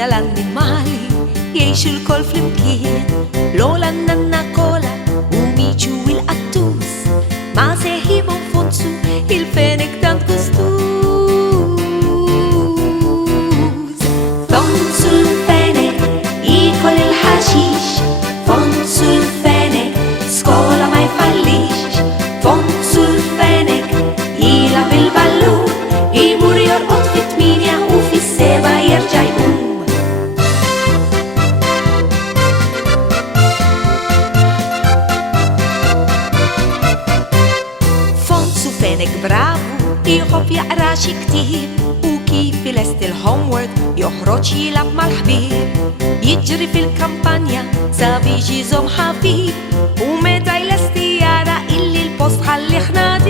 هي l'animali يعيش الكل فلمكان لولا النانا كولا وميتشو والقطوس ما سيهيبهم فونسو الفينك تانت كستوس فونسو الفينك ياكل الحشيش فونسو الفينك سكولا ما يفليش فونسو الفينك يلعب البالون يمر يرقط في 8 وفي 7 يرجع يقوم فينك برافو يحب يقرا شي كتير وكيف يلست الهومورك يخرج يلعب مع الحبيب يجري في الكامبانيا سابي يجي زوم حبيب ومتى يلست يارا اللي البوست خلي خنادي